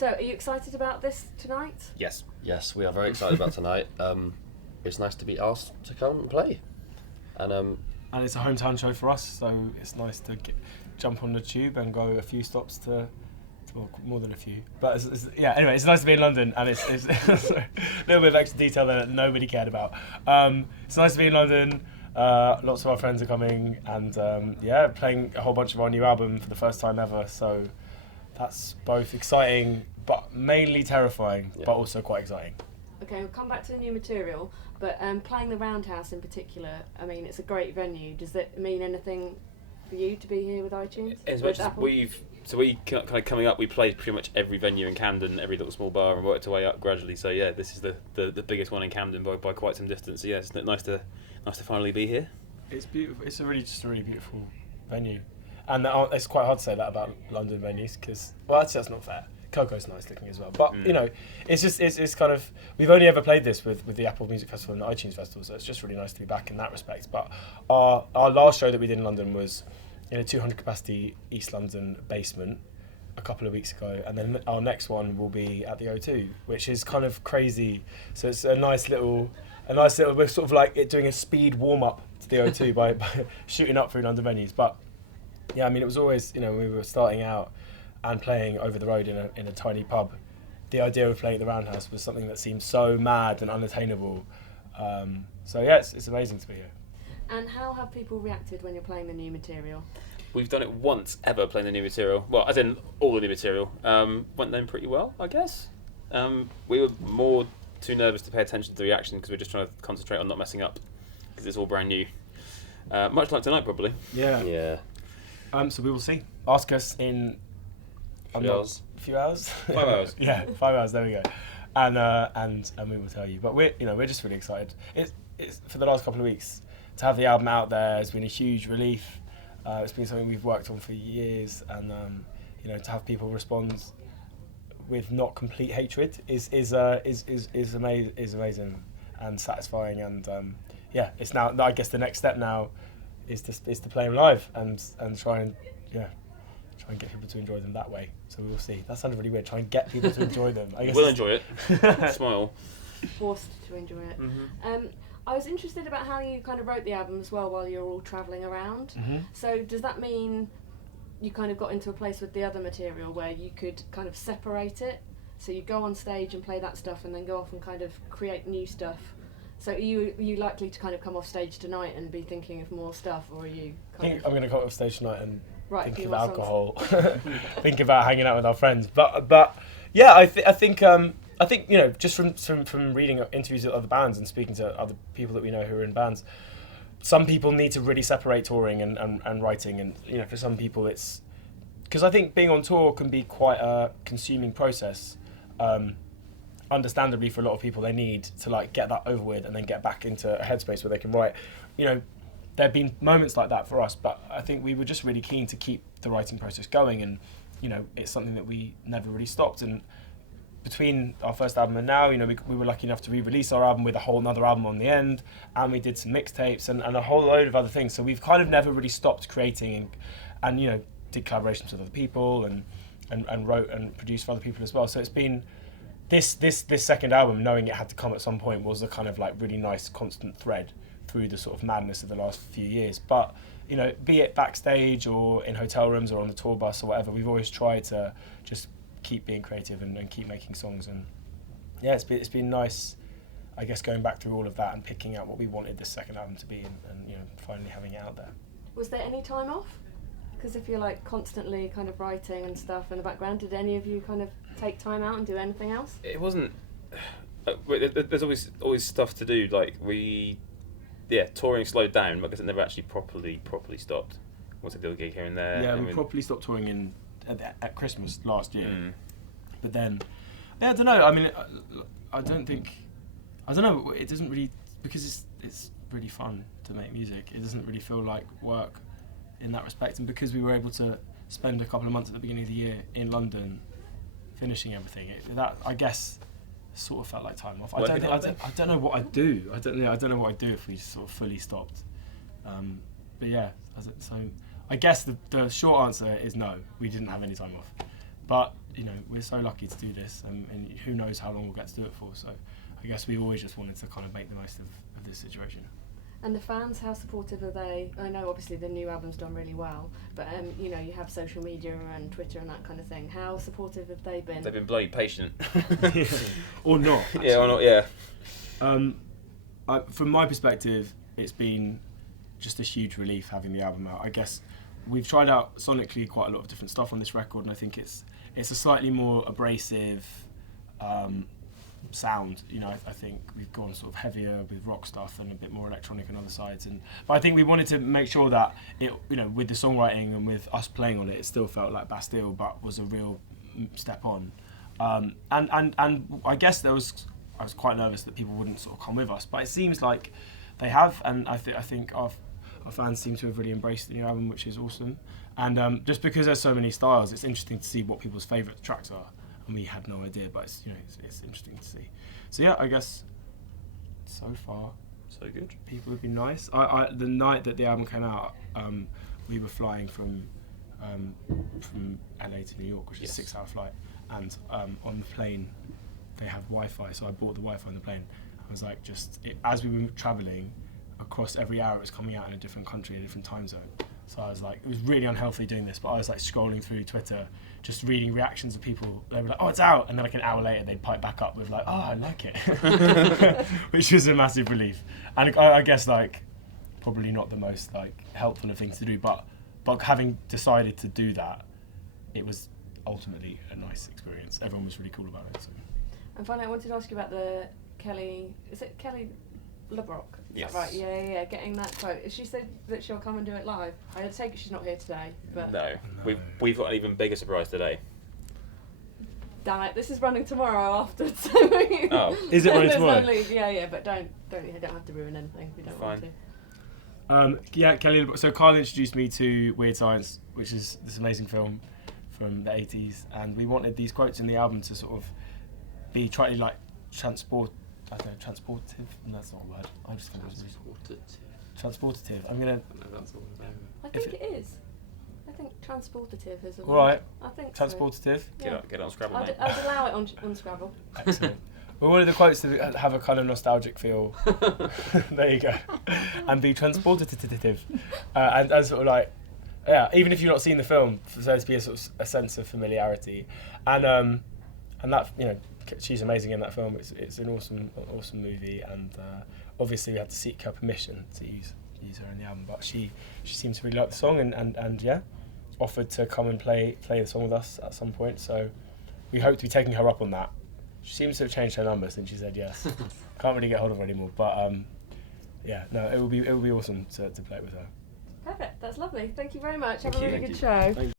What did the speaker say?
So, are you excited about this tonight? Yes. Yes, we are very excited about tonight. It's nice to be asked to come and play. And it's a hometown show for us, so it's nice to jump on the tube and go a few stops to well, more than a few. But anyway, it's nice to be in London, and it's a little bit of extra detail there that nobody cared about. It's nice to be in London. Lots of our friends are coming, and playing a whole bunch of our new album for the first time ever. So that's both exciting, but mainly terrifying, but also quite exciting. Okay, we'll come back to the new material, but playing the Roundhouse in particular, I mean, it's a great venue. Does it mean anything for you to be here with iTunes? As much as we kind of coming up, we played pretty much every venue in Camden, every little small bar, and worked our way up gradually. So yeah, this is the biggest one in Camden by quite some distance. So yeah, it's nice to finally be here. It's beautiful. It's just a really beautiful venue, and it's quite hard to say that about London venues because actually that's not fair. Coco's nice looking as well, but it's kind of, we've only ever played this with the Apple Music Festival and the iTunes Festival, so it's just really nice to be back in that respect. But our last show that we did in London was in a 200 capacity East London basement a couple of weeks ago, and then our next one will be at the O2, which is kind of crazy. So it's a nice little we're sort of like doing a speed warm up to the O2 by shooting up through London venues. But yeah, I mean, it was always, when we were starting out and playing over the road in a tiny pub, the idea of playing at the Roundhouse was something that seemed so mad and unattainable. So yeah, it's amazing to be here. And how have people reacted when you're playing the new material? We've done it once ever playing the new material. Well, as in all the new material. Went down pretty well, I guess. We were more too nervous to pay attention to the reaction because we're just trying to concentrate on not messing up because it's all brand new. Much like tonight, probably. yeah. So we will see. Ask us in A few hours. 5 hours. Yeah, 5 hours. There we go. And we will tell you. But we're just really excited. It's for the last couple of weeks to have the album out there has been a huge relief. It's been something we've worked on for years, and to have people respond with not complete hatred is amazing and satisfying. And it's now, I guess the next step now is to play them live and try and get people to enjoy them that way. So we will see. That sounded really weird. Try and get people to enjoy them. I guess we'll enjoy it. Smile. Forced to enjoy it. Mm-hmm. I was interested about how you kind of wrote the album as well while you're all travelling around. Mm-hmm. So does that mean you kind of got into a place with the other material where you could kind of separate it? So you go on stage and play that stuff and then go off and kind of create new stuff. So are you likely to kind of come off stage tonight and be thinking of more stuff, or are you I think I'm going to come off stage tonight and think of alcohol, think about hanging out with our friends. But yeah, I think just from reading interviews with other bands and speaking to other people that we know who are in bands, some people need to really separate touring and writing, and for some people it's because I think being on tour can be quite a consuming process. Understandably, for a lot of people, they need to get that over with and then get back into a headspace where they can write. There have been moments like that for us, but I think we were just really keen to keep the writing process going, and it's something that we never really stopped. And between our first album and now, we were lucky enough to re-release our album with a whole other album on the end, and we did some mixtapes and a whole load of other things. So we've kind of never really stopped creating, and did collaborations with other people and wrote and produced for other people as well. So it's been this second album, knowing it had to come at some point, was a kind of really nice constant thread through the sort of madness of the last few years. But be it backstage or in hotel rooms or on the tour bus or whatever, we've always tried to just keep being creative and keep making songs. And yeah, it's been nice, I guess, going back through all of that and picking out what we wanted this second album to be, and finally having it out there. Was there any time off? Because if you're constantly kind of writing and stuff in the background, did any of you kind of take time out and do anything else? It wasn't. There's always stuff to do. Touring slowed down because it never actually properly stopped. Was it the gig here and there? Yeah, we properly stopped touring at Christmas last year. But then, I don't know. I mean, I don't know. It doesn't really, because it's really fun to make music. It doesn't really feel like work in that respect. And because we were able to spend a couple of months at the beginning of the year in London finishing everything, that I guess sort of felt like time off. I don't know what I'd do. I don't know what I'd do if we just sort of fully stopped. But yeah, so I guess the short answer is no, we didn't have any time off. But we're so lucky to do this, and who knows how long we'll get to do it for. So I guess we always just wanted to kind of make the most of this situation. And the fans, how supportive are they? I know obviously the new album's done really well, but you have social media and Twitter and that kind of thing. How supportive have they been? They've been bloody patient. Or not. Actually. Yeah, or not, yeah. From my perspective, it's been just a huge relief having the album out. I guess we've tried out sonically quite a lot of different stuff on this record, and I think it's a slightly more abrasive sound. I think we've gone sort of heavier with rock stuff and a bit more electronic on other sides. But I think we wanted to make sure that it, with the songwriting and with us playing on it, it still felt like Bastille, but was a real step on. And I guess I was quite nervous that people wouldn't sort of come with us, but it seems like they have, and I think our fans seem to have really embraced the new album, which is awesome. And just because there's so many styles, it's interesting to see what people's favourite tracks are. And we had no idea, but it's interesting to see. So yeah, I guess so far so good. People have been nice. The night that the album came out, we were flying from LA to New York, which is a 6-hour flight, and on the plane they have Wi-Fi, so I bought the Wi-Fi on the plane. I was like, as we were travelling across every hour, it was coming out in a different country, a different time zone. So I was like, it was really unhealthy doing this, but I was like scrolling through Twitter, just reading reactions of people. They were like, oh, it's out. And then like an hour later, they'd pipe back up with like, oh, I like it. Which was a massive relief. And I guess like, probably not the most like helpful of things to do, but having decided to do that, it was ultimately a nice experience. Everyone was really cool about it. So. And finally, I wanted to ask you about the Kelly, is it Kelly LeBrock? Is Yes. that right? Yeah. Getting that quote. She said that she'll come and do it live. I take it she's not here today, but No. We've got an even bigger surprise today. damn it, this is running tomorrow after. So Oh. Is it running there's tomorrow? only- yeah, but don't have to ruin anything if you don't want to. Kelly. So Kyle introduced me to Weird Science, which is this amazing film from the 80s, and we wanted these quotes in the album to sort of be trying to like transportative. And that's not a word. I'm just going to transportative. I'm gonna. I think it is. I think transportative is a word. All right. I think so. Transportative. Yeah. Get on Scrabble, I'd, mate. I'd allow it on Scrabble. Excellent. We wanted the quotes to have a kind of nostalgic feel. There you go. And be transportative. And sort of like, yeah, even if you've not seen the film, for there to be a sort of a sense of familiarity. And that, she's amazing in that film. It's an awesome movie, and obviously we had to seek her permission to use her in the album. But she seemed to really like the song, and yeah, offered to come and play the song with us at some point. So we hope to be taking her up on that. She seems to have changed her number since she said yes. Can't really get hold of her anymore, but yeah, no, it will be awesome to play it with her. Perfect. That's lovely. Thank you very much. Have Thank a you. really good Thank show.